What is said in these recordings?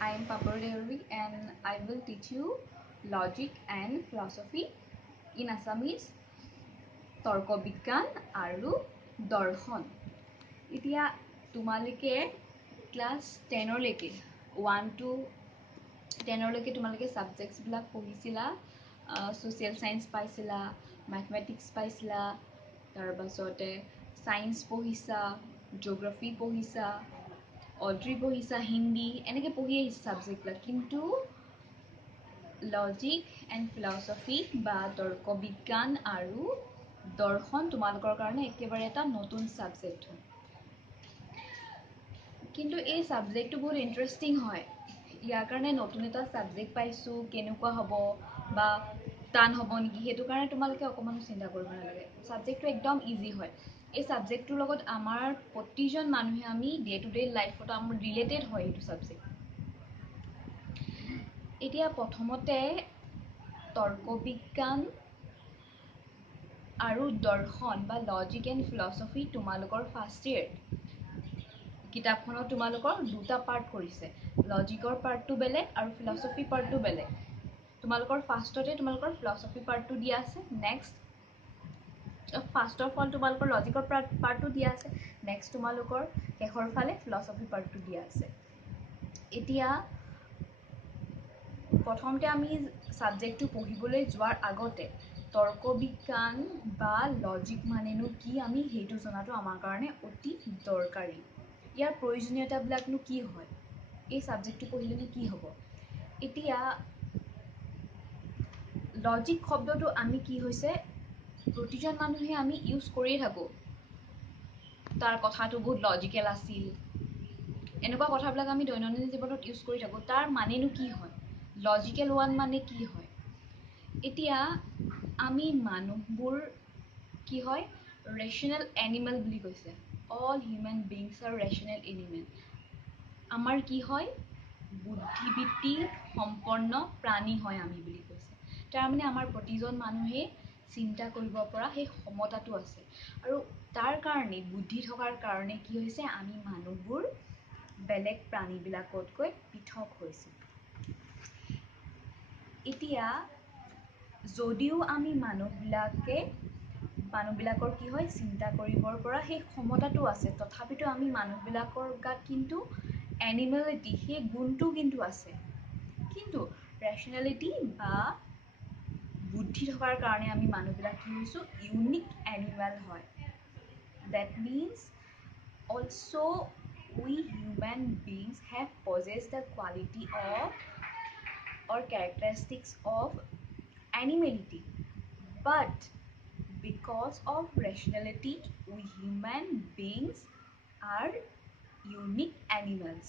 I am Papar Devi and I will teach you logic and philosophy in Assamese, তৰ্ক বিজ্ঞান আৰু দৰ্শন। এতিয়া তোমালোকে ক্লাছ 10 লৈকে 1 to 10 লৈকে তোমালোকে সাবজেক্টস বিলাক পঢ়িছিলা, সোশ্যাল সায়েন্স পাইছিলা, ম্যাথমেটিক্স পাইছিলা, তাৰ পাছতে সায়েন্স পঢ়িছা, জিওগ্ৰাফি পঢ়িছা, অড্ৰি পঢ়িছা, হিন্দী এনেকৈ পঢ়ি আহিছে সাবজেক্টবিলাক। কিন্তু লজিক এণ্ড ফিলচফি বা তৰ্ক বিজ্ঞান আৰু দৰ্শন তোমালোকৰ কাৰণে একেবাৰে এটা নতুন সাবজেক্ট হয়। কিন্তু এই সাবজেক্টটো বহুত ইণ্টাৰেষ্টিং হয়। ইয়াৰ কাৰণে নতুন এটা সাবজেক্ট পাইছোঁ, কেনেকুৱা হ'ব বা টান হ'ব নেকি, সেইটো কাৰণে তোমালোকে অকণমানো চিন্তা কৰিব নালাগে। সাবজেক্টটো একদম ইজি হয়। এই সাবজেক্টটোৰ লগত আমাৰ প্ৰতিজন মানুহে আমি ডে টু ডে লাইফত আমাৰ ৰিলেটেড হয় এইটো সাবজেক্ট। এতিয়া প্ৰথমতে তৰ্ক বিজ্ঞান আৰু দৰ্শন বা লজিক এণ্ড ফিলচফি তোমালোকৰ ফাৰ্ষ্ট ইয়েৰ কিতাপখনত তোমালোকৰ দুটা পাৰ্ট কৰিছে, লজিকৰ পাৰ্টটো বেলেগ আৰু ফিলচফি পাৰ্টটো বেলেগ। তোমালোকৰ ফাৰ্ষ্টতে তোমালোকৰ ফিলচফি পাৰ্টটো দিয়া আছে, নেক্সট ফাৰ্ষ্ট অফ অল তোমালোকৰ লজিকৰ পাৰ্টটো দিয়া আছে, নেক্সট তোমালোকৰ শেষৰ ফালে ফিলচফি পাৰ্টটো দিয়া আছে। এতিয়া প্ৰথমতে আমি সাবজেক্টটো পঢ়িবলৈ যোৱাৰ আগতে তৰ্ক বিজ্ঞান বা লজিক মানেনো কি আমি সেইটো জনাটো আমাৰ কাৰণে অতি দৰকাৰী। ইয়াৰ প্ৰয়োজনীয়তাবিলাকনো কি হয়, এই সাবজেক্টটো পঢ়িলেনো কি হ'ব। এতিয়া লজিক শব্দটো আমি কি হৈছে প্ৰতিজন মানুহে আমি ইউজ কৰিয়ে থাকোঁ। তাৰ কথাটো বহুত লজিকেল আছিল, এনেকুৱা কথাবিলাক আমি দৈনন্দিন জীৱনত ইউজ কৰি থাকোঁ। তাৰ মানেনো কি হয়, লজিকেল ওৱান মানে কি হয়। এতিয়া আমি মানুহবোৰ কি হয়, ৰেচনেল এনিমেল বুলি কৈছে। All human beings R rational animal. আমাৰ কি হয়, বুদ্ধিবৃত্তি সম্পন্ন প্ৰাণী হয় আমি বুলি কৈছে। তাৰমানে আমাৰ প্ৰতিজন মানুহে চিন্তা কৰিব পৰা সেই ক্ষমতাটো আছে, আৰু তাৰ কাৰণে বুদ্ধি থকাৰ কাৰণে কি হৈছে, আমি মানুহবোৰ বেলেগ প্ৰাণীবিলাকতকৈ পৃথক হৈছোঁ। এতিয়া যদিও আমি মানুহবিলাকৰ কি হয়, চিন্তা কৰিবৰ পৰা সেই ক্ষমতাটো আছে, তথাপিতো আমি মানুহবিলাকৰ গাত কিন্তু এনিমেলিটি সেই গুণটো কিন্তু আছে। কিন্তু ৰেচনেলিটি বা বুদ্ধি থকাৰ কাৰণে আমি মানুহবিলাক কি হৈছোঁ, ইউনিক এনিমেল হয়। That means also we human beings have possessed the quality of or characteristics of animality, but because of rationality we human beings are unique animals.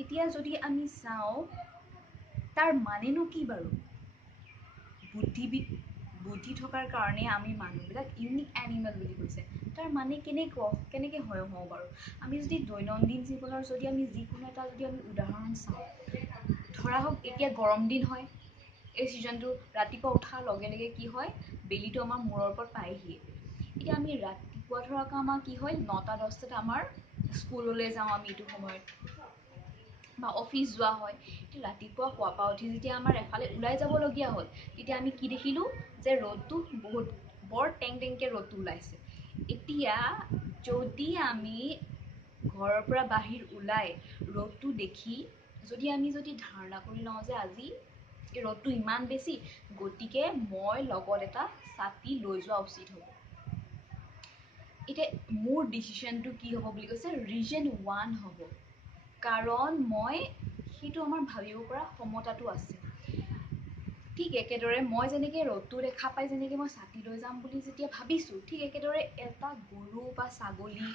এতিয়া যদি আমি চাওঁ তাৰ মানেনো কি বাৰু, বুদ্ধি থকাৰ কাৰণে আমি মানুহবিলাক ইউনিক এনিমেল বুলি কৈছে। তাৰ মানে কেনেকৈ হওঁ বাৰু। আমি যদি দৈনন্দিন জীৱনৰ যদি আমি যিকোনো এটা যদি আমি উদাহৰণ চাওঁ, ধৰা হওক এতিয়া গৰম দিন হয়, এই ছিজনটো ৰাতিপুৱা উঠাৰ লগে লগে কি হয়, বেলিটো আমাৰ মূৰৰ ওপৰত পাইহিয়ে। এতিয়া আমি ৰাতিপুৱা ধৰক আমাৰ কি হয়, 9টা-10টাত আমাৰ স্কুললৈ যাওঁ আমি এইটো সময়ত বা অফিচ যোৱা হয়। এতিয়া ৰাতিপুৱা শুৱাৰ পৰা উঠি যেতিয়া আমাৰ এফালে ওলাই যাবলগীয়া হ'ল, তেতিয়া আমি কি দেখিলোঁ যে ৰ'দটো বৰ টেংকৈ ৰ'দটো ওলাইছে। এতিয়া যদি আমি ঘৰৰ পৰা বাহিৰ ওলাই ৰ'দটো দেখি যদি ধাৰণা কৰি লওঁ যে আজি এই ৰ'দটো ইমান বেছি, গতিকে মই লগত এটা ছাতি লৈ যোৱা উচিত হ'ব। এতিয়া মোৰ ডিচিশ্যনটো কি হ'ব বুলি কৈছে, ৰিজন 1 হ'ব, কাৰণ মই সেইটো আমাৰ ভাবিব পৰা ক্ষমতাটো আছে। ঠিক একেদৰে মই যেনেকৈ ৰ'দটো দেখা পাই যেনেকৈ মই ছাতি লৈ যাম বুলি যেতিয়া ভাবিছোঁ, ঠিক একেদৰে এটা গৰু বা ছাগলী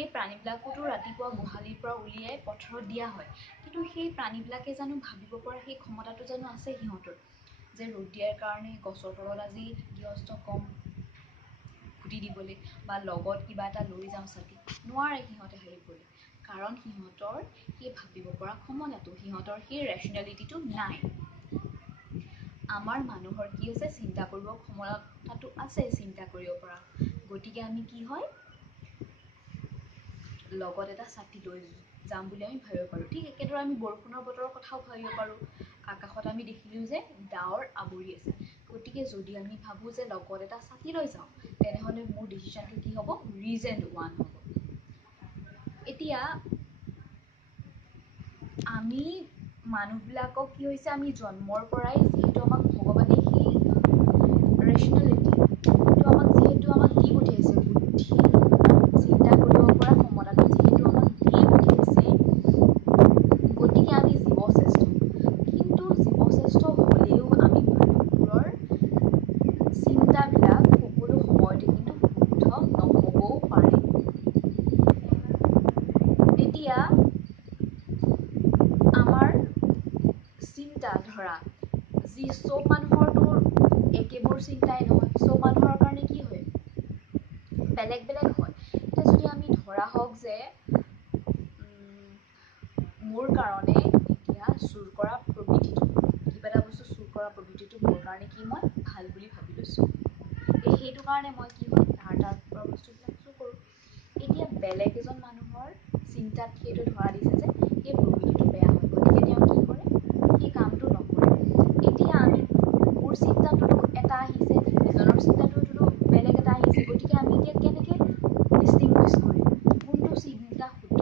এই প্ৰাণীবিলাকোতো ৰাতিপুৱা গোহালিৰ পৰা উলিয়াই পথাৰত দিয়া হয়। কিন্তু সেই প্ৰাণীবিলাকে জানো ভাবিব পৰা সেই ক্ষমতাটো জানো আছে সিহঁতৰ, যে ৰ'দ দিয়াৰ কাৰণে গছৰ তলত আজি গৃহস্থ কম খুটি দিবলৈ বা লগত কিবা এটা লৈ যাওঁ ছাতি, নোৱাৰে সিহঁতে ভাবিবলৈ, কাৰণ সিহঁতৰ সেই ভাবিব পৰা ক্ষমতাটো, সিহঁতৰ সেই ৰেচনেলিটিটো নাই। আমাৰ মানুহৰ কি হৈছে, চিন্তা কৰিব ক্ষমতাটো আছে, চিন্তা কৰিব পৰা, গতিকে আমি কি হয়, লগত এটা ছাতি লৈ যাম বুলি আমি ভাবিব পাৰোঁ। ঠিক একেদৰে আমি বৰষুণৰ বতৰৰ কথাও ভাবিব পাৰোঁ। আকাশত আমি দেখিলোঁ যে ডাৱৰ আৱৰি আছে, গতিকে যদি আমি ভাবোঁ যে লগত এটা ছাতি লৈ যাওঁ, তেনেহ'লে মোৰ ডিচিশ্যনটো কি হ'ব? ৰিজন 1 হ'ব। এতিয়া আমি মানুহবিলাকক কি হৈছে, আমি জন্মৰ পৰাই যিহেতু আমাক ভগৱানে সেই ৰেচনেলিটি আমাক যিহেতু আমাক দি পঠিয়াইছে, বুদ্ধি চিন্তা কৰিব পৰা ক্ষমতাটো যিহেতু আমাক দি পঠিয়াইছে, গতিকে আমি জীৱশ্ৰেষ্ঠ। কিন্তু জীৱশ্ৰেষ্ঠ হ'লেও আমি মানুহবোৰৰ চিন্তাবিলাক সকলো সময়তে কিন্তু শুদ্ধ নহ'বও পাৰে। এতিয়া আমাৰ চিন্তা ধৰা যি চব মানুহৰতো একেবোৰ চিন্তাই নহয়, চব মানুহৰ কাৰণে কি হয়? বেলেগ বেলেগ হয়। এতিয়া যদি আমি ধৰা হওক যে মোৰ কাৰণে এতিয়া চুৰ কৰা প্ৰবৃত্তিটো, কিবা এটা বস্তু চুৰ কৰা প্ৰবৃত্তিটো মোৰ কাৰণে কি মই ভাল বুলি ভাবি লৈছোঁ, সেইটো কাৰণে মই কি হয় তাৰ পৰা বস্তুবিলাক চুৰ কৰোঁ। এতিয়া বেলেগ এজন মানুহৰ চিন্তাত সেইটো ধৰা দিছে যে এই প্ৰবৃত্তিটো বেয়া হয়, গতিকে তেওঁ কি কৰে? সেই কামটো নকৰে। এতিয়া আমি মোৰ চিন্তাটোতো এটা আহিছে, ইজনৰ চিন্তাটোতো বেলেগ এটা আহিছে, গতিকে আমি এতিয়া কেনেকৈ ডিষ্টিংগুইছ কৰিম কোনটো চিন্তা শুদ্ধ?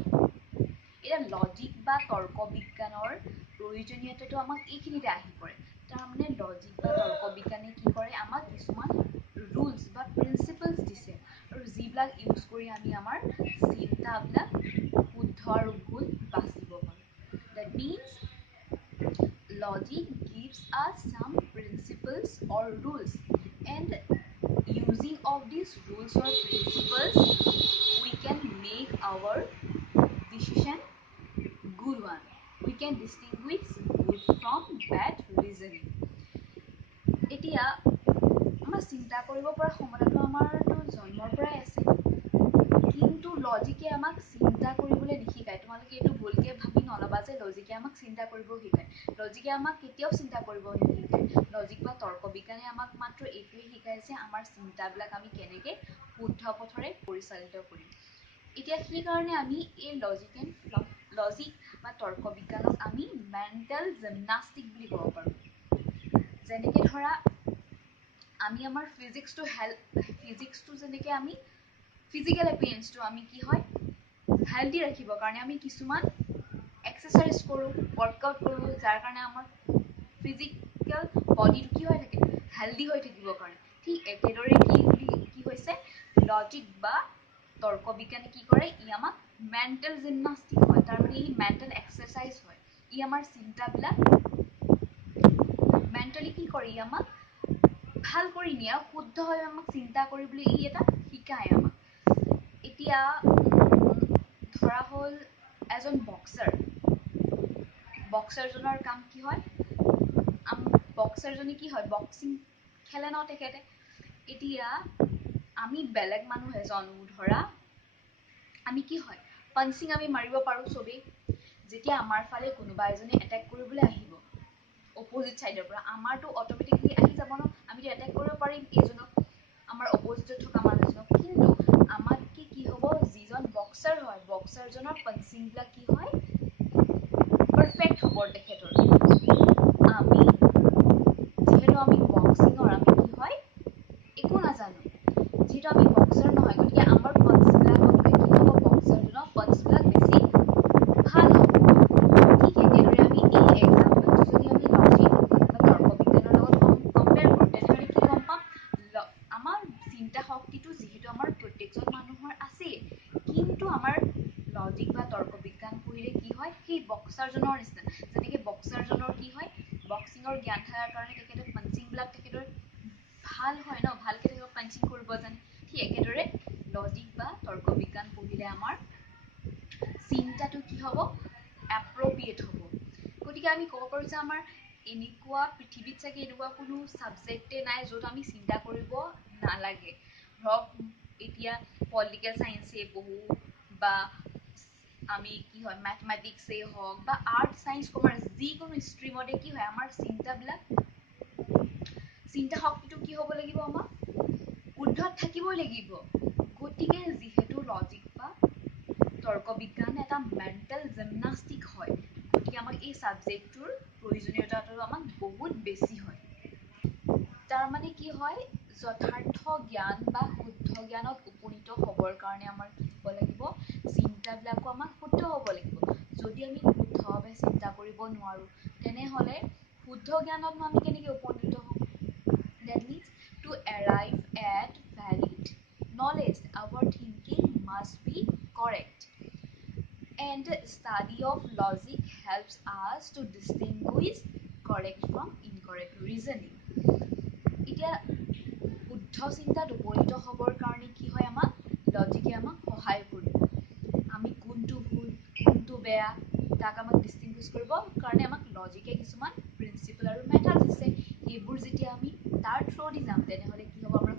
এতিয়া লজিক বা তৰ্ক বিজ্ঞানৰ প্ৰয়োজনীয়তাটো আমাক এইখিনিতে আহি পৰে। তাৰমানে লজিক বা তৰ্ক বিজ্ঞানে কি কৰে? আমাক কিছুমান ৰুলছ বা প্ৰিন্সিপলছ দিছে, আৰু যিবিলাক ইউজ কৰি আমি আমাৰ চিন্তাবিলাক শুদ্ধ আৰু ভুল বাচিব পাৰোঁ। That means logic gives us some principles or rules, and using of these rules or principles we can make our decision good one. We can distinguish good from bad reasoning. এতিয়া আমাৰ চিন্তা কৰিব পৰা ক্ষমতাটো আমাৰতো জন্মৰ পৰাই আছে, কিন্তু লজিকে আমাক চিন্তা কৰিবলৈ নিশিকায়। তোমালোকে এইটো ভুলকৈ ভাবি নল'বা যে লজিকে আমাক চিন্তা কৰিব শিকায়। লজিকে আমাক কেতিয়াও চিন্তা কৰিব নিশিকায়। লজিক বা তৰ্ক বিজ্ঞানে আমাক মাত্ৰ এইটোৱে শিকায় যে আমাৰ চিন্তাবিলাক আমি কেনেকৈ শুদ্ধ পথৰে পৰিচালিত কৰিম। এতিয়া সেইকাৰণে আমি এই লজিক বা তৰ্ক বিজ্ঞানক আমি মেণ্টেল জিমনাষ্টিক বুলি ক'ব পাৰোঁ। যেনেকৈ ধৰা আমি আমাৰ ফিজিক্সটো যেনেকৈ আমি ফিজিকেল এপিয়াৰেঞ্চটো আমি কি হয় হেল্ডি ৰাখিবৰ কাৰণে আমি কিছুমান এক্সাৰচাইজ কৰোঁ, ৱৰ্কআউট কৰোঁ, যাৰ কাৰণে আমাৰ ফিজিকেল বডিটো কি হৈ থাকে? হেল্ডি হৈ থাকিবৰ কাৰণে। ঠিক একেদৰে কি হৈছে লজিক বা তৰ্ক বিজ্ঞানে কি কৰে? ই আমাক মেণ্টেল জিমনাষ্টিক হয়, তাৰমানে ই মেণ্টেল এক্সাৰচাইজ হয়। ই আমাৰ চিন্তাবিলাক মেণ্টেলি কি কৰে? ই আমাক ভাল কৰি নিয়ে, শুদ্ধভাৱে আমাক চিন্তা কৰিবলৈ ই এটা শিকায় আমাক। এতিয়া ধৰা হ'ল এজন বক্সাৰজনৰ কাম কি হয়? বক্সাৰজনে কি হয়? বক্সিং খেলে ন তেখেতে। এতিয়া আমি বেলেগ মানুহ এজনো ধৰা আমি কি হয় পাঞ্চিং আমি মাৰিব পাৰোঁ চবেই। যেতিয়া আমাৰ ফালে কোনোবা এজনে এটেক কৰিবলৈ আহিব অপজিট ছাইডৰ পৰা, আমাৰতো অট'মেটিকলি আহি যাব ন, আমিতো এটেক কৰিব পাৰিম এইজনক, আমাৰ অপজিটত থকা মানুহজনক। কিন্তু আমাতকৈ কি হ'ব? যিজন বক্সাৰ হয়, বক্সাৰজনৰ পাঞ্চিংবিলাক কি হয়? পাৰফেক্ট হ'ব তেখেতৰ। আমি যিহেতু আমি বক্সিঙৰ আমি কি হয় একো নাজানো, যিহেতু আমি বক্সাৰ নহয়, গতিকে আমাৰ পাঞ্চবিলাকতকৈ কি হ'ব? বক্সাৰজনৰ পাঞ্চবিলাক বেছি ভাল হ'ব। ঠিক একেদৰে আমি এই এক্সাম্পলটো যদি আমি লজিক বা তৰ্ক বিজ্ঞানৰ লগত কম্পেয়াৰ কৰোঁ, তেনেহ'লে কি গম পাম? আমাৰ চিন্তা শক্তিটো যিহেতু আমাৰ প্ৰত্যেকজন মানুহৰ আছেই, কিন্তু আমাৰ লজিক বা তৰ্ক বিজ্ঞান পঢ়িলে কি হয়? সেই বক্সাৰজনৰ নিচিনা, যেনেকৈ বক্সাৰজনৰ কি হয়? বক্সিঙৰ জ্ঞান থকাৰ কাৰণে তেখেতৰ পাঞ্চিংবিলাক তেখেতৰ ভাল হয় ন, ভালকৈ তেখেতক পাঞ্চিং কৰিব জানে। ঠিক একেদৰে লজিক বা তৰ্ক বিজ্ঞান পঢ়িলে আমাৰ চিন্তাটো কি হ'ব? এপ্ৰপ্ৰিয়েট হ'ব। গতিকে আমি ক'ব পাৰোঁ যে আমাৰ এনেকুৱা পৃথিৱীত চাগে এনেকুৱা কোনো ছাবজেক্টে নাই য'ত আমি চিন্তা কৰিব নালাগে। ধৰক এতিয়া পলিটিকেল চায়েন্সেই পঢ়োঁ বা আমি কি হয় মেথমেটিক্সেই হওক বা আৰ্ট চায়েন্স কমাৰ্চ যিকোনো ষ্ট্ৰীমতে কি হয় আমাৰ চিন্তা শক্তিটো কি হ'ব লাগিব? আমাৰ শুদ্ধত থাকিবই লাগিব। গতিকে যিহেতু লজিক বা তৰ্ক বিজ্ঞান এটা মেণ্টেল জিমনাষ্টিক হয়, গতিকে আমাক এই ছাবজেক্টটোৰ প্ৰয়োজনীয়তাটো আমাক বহুত বেছি হয়। তাৰ মানে কি হয়, যথাৰ্থ জ্ঞান বা শুদ্ধ জ্ঞানত উপনীত হ'বৰ কাৰণে আমাৰ কি হ'ব লাগিব, চিন্তাবিলাকো আমাক শুদ্ধ হ'ব লাগিব। যদি আমি শুদ্ধভাৱে চিন্তা কৰিব নোৱাৰোঁ, তেনেহ'লে শুদ্ধ জ্ঞানতনো আমি কেনেকৈ উপনীত হ'ম? That means to arrive at valid knowledge, our thinking must be correct. And study of logic helps us to distinguish correct from incorrect reasoning. এতিয়া শুদ্ধ চিন্তাত উপনীত হ'বৰ কাৰণে কি হয়, আমাক লজিকে আমাক সহায় কৰিব। আমি কোনটো ভুল কোনটো বেয়া তাক আমাক ডিষ্টিংগুইছ কৰিবৰ কাৰণে আমাক লজিকে কিছুমান প্ৰিন্সিপল আৰু মেথড দিছে। সেইবোৰ যেতিয়া আমি তাৰ থ্ৰুদি যাম, তেনেহ'লে কি হ'ব, আমাৰ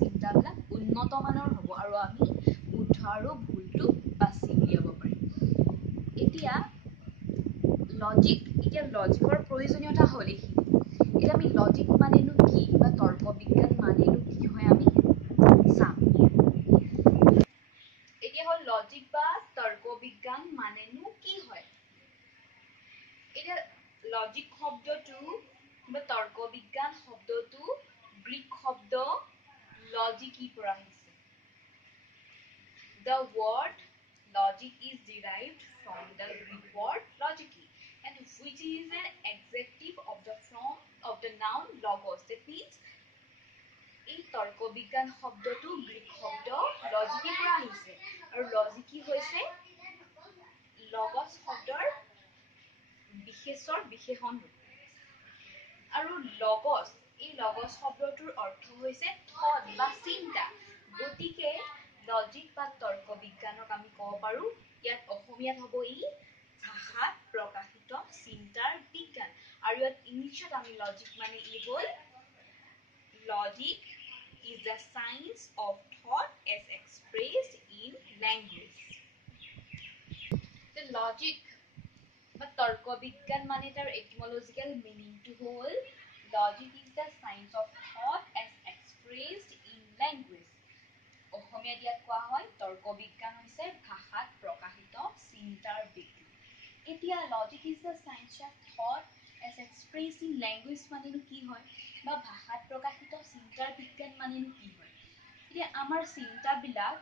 চিন্তাবিলাক উন্নত মানৰ হ'ব আৰু আমি শুদ্ধ আৰু ভুলটো বাছি উলিয়াব পাৰিম। এতিয়া লজিকৰ প্ৰয়োজনীয়তা হ'ল এইখিনি। এতিয়া আমি লজিক মানেনো কি বা তৰ্ক বিজ্ঞান মানেনো কি হয় আমি চাম। এতিয়া হ'ল লজিক বা তৰ্ক বিজ্ঞান মানেনো কি হয়। এতিয়া লজিক শব্দটো বা তৰ্ক বিজ্ঞান শব্দটো গ্ৰীক শব্দ লজিকৰ পৰা আহিছে। The word logic is derived from the Greek word logically, and which is an adjective of the form of the noun logos. That means এই তৰ্ক বিজ্ঞান শব্দটো গ্ৰীক শব্দ লজিকৰ পৰা আহিছে, আৰু লজিকি হৈছে লগছ শব্দৰ বিশেষৰ বিশেষণ ৰূপ। আৰু লগছ, এই লগছ শব্দটোৰ অৰ্থ হৈছে থট বা চিন্তা। গতিকে লজিক বা তৰ্ক বিজ্ঞানক আমি ক'ব পাৰোঁ, ইয়াত অসমীয়াত হ'ব ই ভাষাত প্ৰকাশিত চিন্তাৰ বিজ্ঞান। আৰু ইয়াত ইংলিছত আমি লজিক মানে ই হ'ল logic is the science of thought as expressed in language. The logic বা তৰ্ক বিজ্ঞান মানে তাৰ etymological meaningটো হ'ল logic is the science of thought as expressed in language. অসমীয়াত ইয়াত কোৱা হয় তৰ্ক বিজ্ঞান হৈছে ভাষাত প্ৰকাশিত চিন্তাৰ বিজ্ঞান। এতিয়া logic is the science of thought as expressed in language মানেনো কি হয়, বা ভাষাত প্ৰকাশিত চিন্তাৰ বিজ্ঞান মানেনো কি হয়। এতিয়া আমাৰ চিন্তাবিলাক,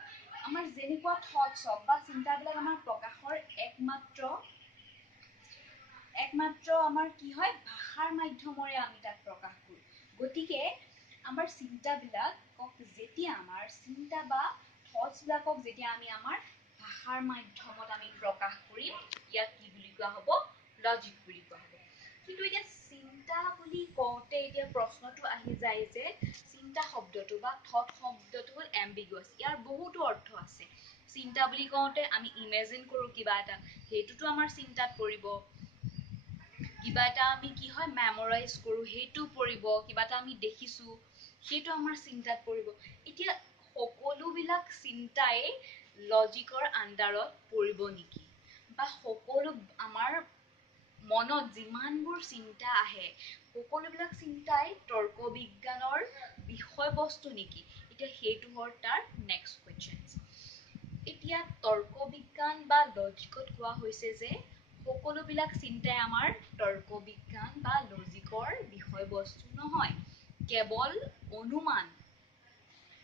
আমাৰ যেনেকুৱা থটছ হওক বা চিন্তাবিলাক আমাৰ প্ৰকাশৰ একমাত্ৰ আমাৰ কি হয়, ভাষাৰ মাধ্যমেৰে আমি তাক প্ৰকাশ কৰোঁ। গতিকে আমাৰ চিন্তাবিলাকক যেতিয়া আমাৰ চিন্তা বা থটছবিলাকক যেতিয়া আমি আমাৰ ভাষাৰ মাধ্যমত আমি প্ৰকাশ কৰিম, ইয়াক কি বুলি কোৱা হ'ব, লজিক বুলি কোৱা হ'ব। কিন্তু এতিয়া চিন্তা বুলি কওঁতে এতিয়া প্ৰশ্নটো আহি যায় যে চিন্তা শব্দটো বা থট শব্দটো হ'ল এম্বিগুৱাছ। ইয়াৰ বহুতো অৰ্থ আছে। চিন্তা বুলি কওঁতে আমি ইমেজিন কৰোঁ কিবা এটা, সেইটোতো আমাৰ চিন্তাত পৰিব। কিবা এটা আমি কি হয় মেমৰাইজ কৰোঁ, সেইটো পৰিব। কিবা এটা আমি দেখিছোঁ, সেইটো আমাৰ চিন্তাত পৰিব। এতিয়া সকলোবিলাক চিন্তাই লজিকৰ আণ্ডাৰত পৰিব নেকি, বা সকলো আমাৰ মনত যিমানবোৰ চিন্তা আহে সকলোবিলাক চিন্তাই তৰ্ক বিজ্ঞানৰ বিষয়বস্তু নেকি? এতিয়া সেইটো হ'ল তাৰ নেক্সট কুৱেশ্যন। এতিয়া তৰ্ক বিজ্ঞান বা লজিকত কোৱা হৈছে যে সকলোবিলাক চিন্তাই আমাৰ তৰ্ক বিজ্ঞান বা লজিকৰ বিষয়বস্তু নহয়, কেৱল অনুমান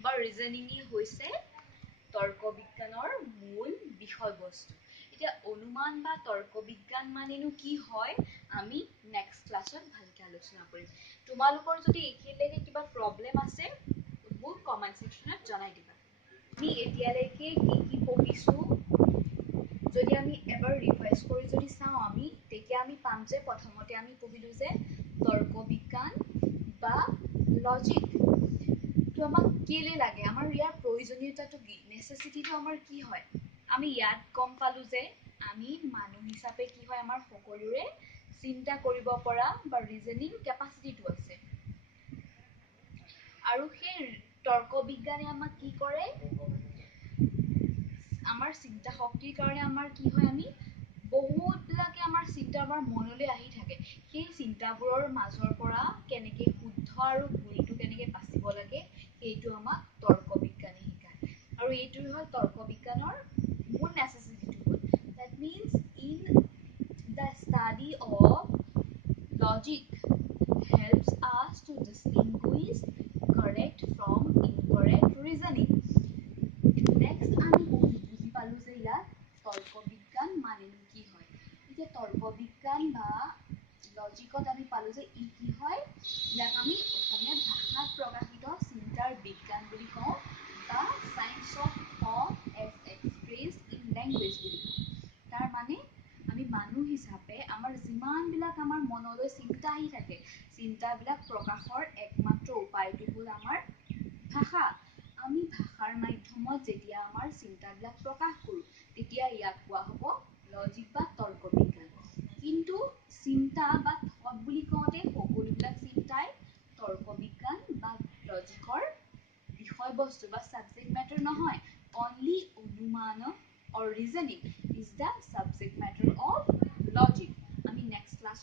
বা ৰিজনিঙেই হৈছে তৰ্ক বিজ্ঞানৰ মূল বিষয়বস্তু। এতিয়া অনুমান বা তৰ্ক বিজ্ঞান মানেনো কি হয়, আমি নেক্সট ক্লাছত ভালকৈ আলোচনা কৰিম। তোমালোকৰ যদি এইখিনিলৈকে কিবা প্ৰব্লেম আছে মোক কমেণ্ট ছেকশ্যনত জনাই দিবা। আমি এতিয়ালৈকে কি পঢ়িছোঁ যদি আমি এবাৰ ৰিভাইজ কৰি যদি চাওঁ, তেতিয়া আমি পাম যে প্ৰথমতে আমি পঢ়িলোঁ যে তৰ্ক বিজ্ঞান বা লজিকটো আমাক কেলে লাগে, আমাৰ ইয়াৰ প্ৰয়োজনীয়তাটো কি, নেচেচিটিটো আমাৰ কি হয়। আমি ইয়াত গম পালোঁ যে আমি মানুহ হিচাপে কি হয়, আমাৰ সকলোৰে চিন্তা কৰিব পৰা বা ৰিজনিং কেপাচিটিটো আছে। আৰু সেই তৰ্ক বিজ্ঞানে আমাক কি কৰে, আমাৰ চিন্তা শক্তিৰ কাৰণে আমাৰ কি হয়, আমি বহুতবিলাকে আমাৰ চিন্তা আমাৰ মনলৈ আহি থাকে। সেই চিন্তাবোৰৰ মাজৰ পৰা কেনেকৈ শুদ্ধ আৰু ভুলটো কেনেকৈ বাচিব লাগে, সেইটো আমাক তৰ্ক বিজ্ঞানে শিকায়। আৰু এইটোৱে হ'ল তৰ্ক বিজ্ঞানৰ মোৰ নেচেচিটিটো হ'ল that means in the study of logic helps us to distinguish correct from incorrect reasoning. Next আমি বুজি পালো যে ইয়াত তৰ্ক বিজ্ঞান মানেনো কি হয়। এতিয়া তৰ্ক বিজ্ঞান বা লজিকত আমি পালো যে ই কি হয়, ইয়াক আমি অসমীয়া ভাষাত প্ৰকাশিত চিন্তাৰ বিজ্ঞান বুলি কওঁ বা science of thought as expressed in language বুলি কওঁ। তাৰ মানে আমি মানুহ হিচাপে আমাৰ যিমানবিলাক আমাৰ মনলৈ চিন্তা আহি থাকে, চিন্তাবিলাক প্ৰকাশৰ একমাত্ৰ উপায়টো হ'ল আমাৰ ভাষা। আমি ভাষাৰ মাধ্যমত যেতিয়া আমাৰ চিন্তাবিলাক প্ৰকাশ কৰোঁ, তেতিয়া ইয়াক কোৱা হ'ব লজিক বা তৰ্ক বিজ্ঞান। কিন্তু চিন্তা বা থট বুলি কওঁতে সকলোবিলাক চিন্তাই তৰ্ক বিজ্ঞান বা লজিকৰ বিষয়বস্তু বা সাবজেক্ট মেটাৰ নহয়। অনলি অনুমান or reasoning is the subject matter of logic. আমি next class